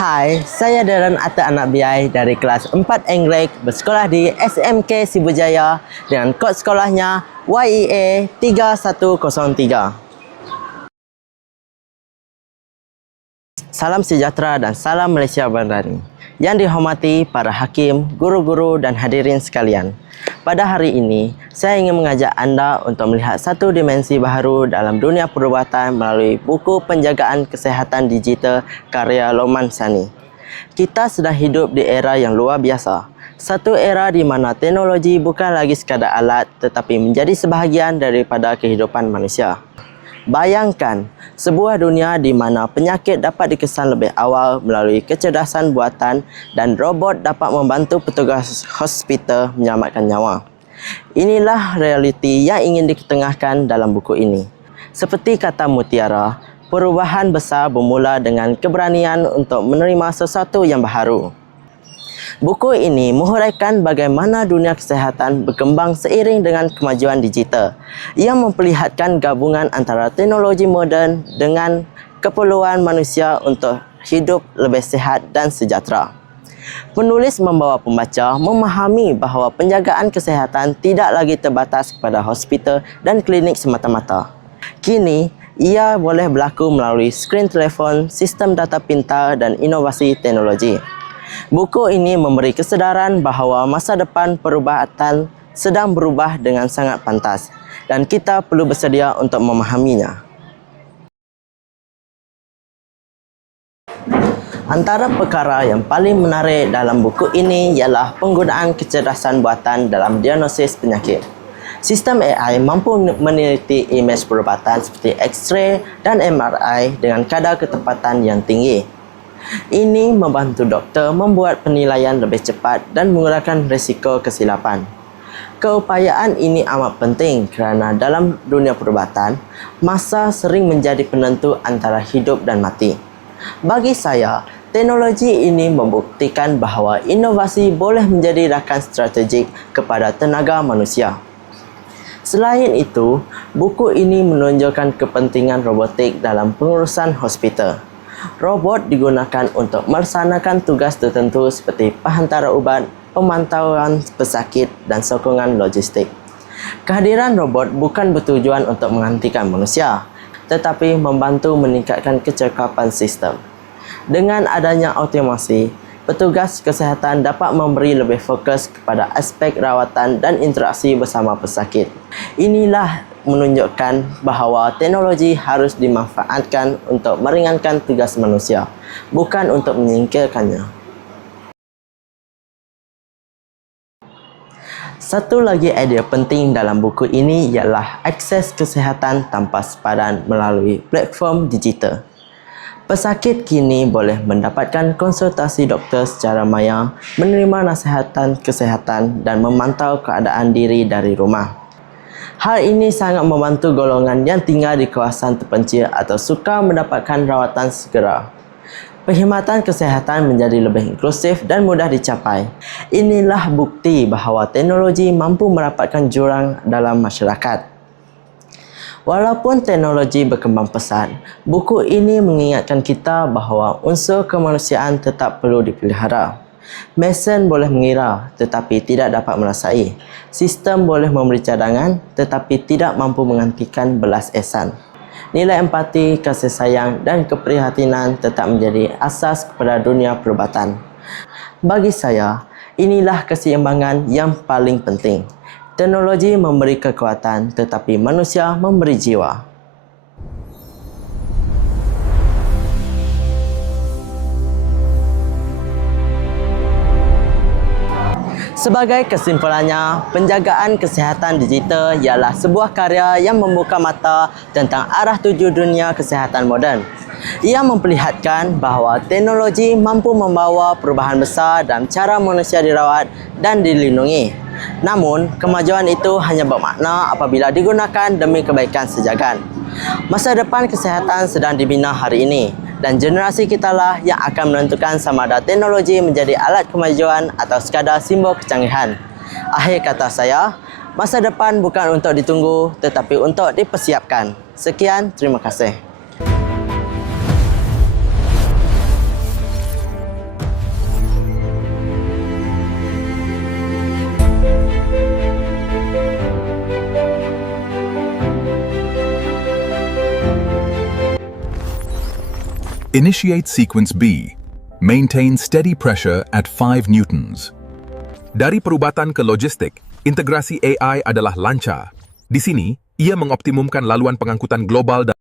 Hai, saya Darren Atta Anak Biai dari kelas 4 English bersekolah di SMK Sibujaya dengan kod sekolahnya YEA 3103. Salam sejahtera dan salam Malaysia Berani. Yang dihormati para hakim, guru-guru dan hadirin sekalian. Pada hari ini, saya ingin mengajak anda untuk melihat satu dimensi baharu dalam dunia perubatan melalui buku Penjagaan Kesihatan Digital karya Lokman Sani. Kita sedang hidup di era yang luar biasa. Satu era di mana teknologi bukan lagi sekadar alat tetapi menjadi sebahagian daripada kehidupan manusia. Bayangkan, sebuah dunia di mana penyakit dapat dikesan lebih awal melalui kecerdasan buatan dan robot dapat membantu petugas hospital menyelamatkan nyawa. Inilah realiti yang ingin diketengahkan dalam buku ini. Seperti kata Mutiara, perubahan besar bermula dengan keberanian untuk menerima sesuatu yang baharu. Buku ini menghuraikan bagaimana dunia kesihatan berkembang seiring dengan kemajuan digital. Ia memperlihatkan gabungan antara teknologi moden dengan keperluan manusia untuk hidup lebih sihat dan sejahtera. Penulis membawa pembaca memahami bahawa penjagaan kesihatan tidak lagi terbatas kepada hospital dan klinik semata-mata. Kini, ia boleh berlaku melalui skrin telefon, sistem data pintar dan inovasi teknologi. Buku ini memberi kesedaran bahawa masa depan perubatan sedang berubah dengan sangat pantas dan kita perlu bersedia untuk memahaminya. Antara perkara yang paling menarik dalam buku ini ialah penggunaan kecerdasan buatan dalam diagnosis penyakit. Sistem AI mampu meneliti imej perubatan seperti X-ray dan MRI dengan kadar ketepatan yang tinggi. Ini membantu doktor membuat penilaian lebih cepat dan mengurangkan risiko kesilapan. Keupayaan ini amat penting kerana dalam dunia perubatan, masa sering menjadi penentu antara hidup dan mati. Bagi saya, teknologi ini membuktikan bahawa inovasi boleh menjadi rakan strategik kepada tenaga manusia. Selain itu, buku ini menunjukkan kepentingan robotik dalam pengurusan hospital. Robot digunakan untuk melaksanakan tugas tertentu seperti penghantaran ubat, pemantauan pesakit dan sokongan logistik. Kehadiran robot bukan bertujuan untuk menggantikan manusia, tetapi membantu meningkatkan kecekapan sistem. Dengan adanya otomasi, petugas kesihatan dapat memberi lebih fokus kepada aspek rawatan dan interaksi bersama pesakit. Inilah menunjukkan bahawa teknologi harus dimanfaatkan untuk meringankan tugas manusia, bukan untuk menyingkirkannya. Satu lagi idea penting dalam buku ini ialah akses kesihatan tanpa sepadan melalui platform digital. Pesakit kini boleh mendapatkan konsultasi doktor secara maya, menerima nasihatan kesihatan dan memantau keadaan diri dari rumah. Hal ini sangat membantu golongan yang tinggal di kawasan terpencil atau sukar mendapatkan rawatan segera. Perkhidmatan kesihatan menjadi lebih inklusif dan mudah dicapai. Inilah bukti bahawa teknologi mampu merapatkan jurang dalam masyarakat. Walaupun teknologi berkembang pesat, buku ini mengingatkan kita bahawa unsur kemanusiaan tetap perlu dipelihara. Mesin boleh mengira tetapi tidak dapat merasai. Sistem boleh memberi cadangan tetapi tidak mampu menggantikan belas ehsan. Nilai empati, kasih sayang dan keprihatinan tetap menjadi asas kepada dunia perubatan. Bagi saya, inilah keseimbangan yang paling penting. Teknologi memberi kekuatan tetapi manusia memberi jiwa. Sebagai kesimpulannya, penjagaan kesihatan digital ialah sebuah karya yang membuka mata tentang arah tuju dunia kesihatan moden. Ia memperlihatkan bahawa teknologi mampu membawa perubahan besar dalam cara manusia dirawat dan dilindungi. Namun, kemajuan itu hanya bermakna apabila digunakan demi kebaikan sejagat. Masa depan kesihatan sedang dibina hari ini. Dan generasi kitalah yang akan menentukan sama ada teknologi menjadi alat kemajuan atau sekadar simbol kecanggihan. Akhir kata saya, masa depan bukan untuk ditunggu tetapi untuk dipersiapkan. Sekian, terima kasih. Initiate sequence B. Maintain steady pressure at 5 newtons. Dari perubatan ke logistik, integrasi AI adalah lancar. Di sini, ia mengoptimumkan laluan pengangkutan global dan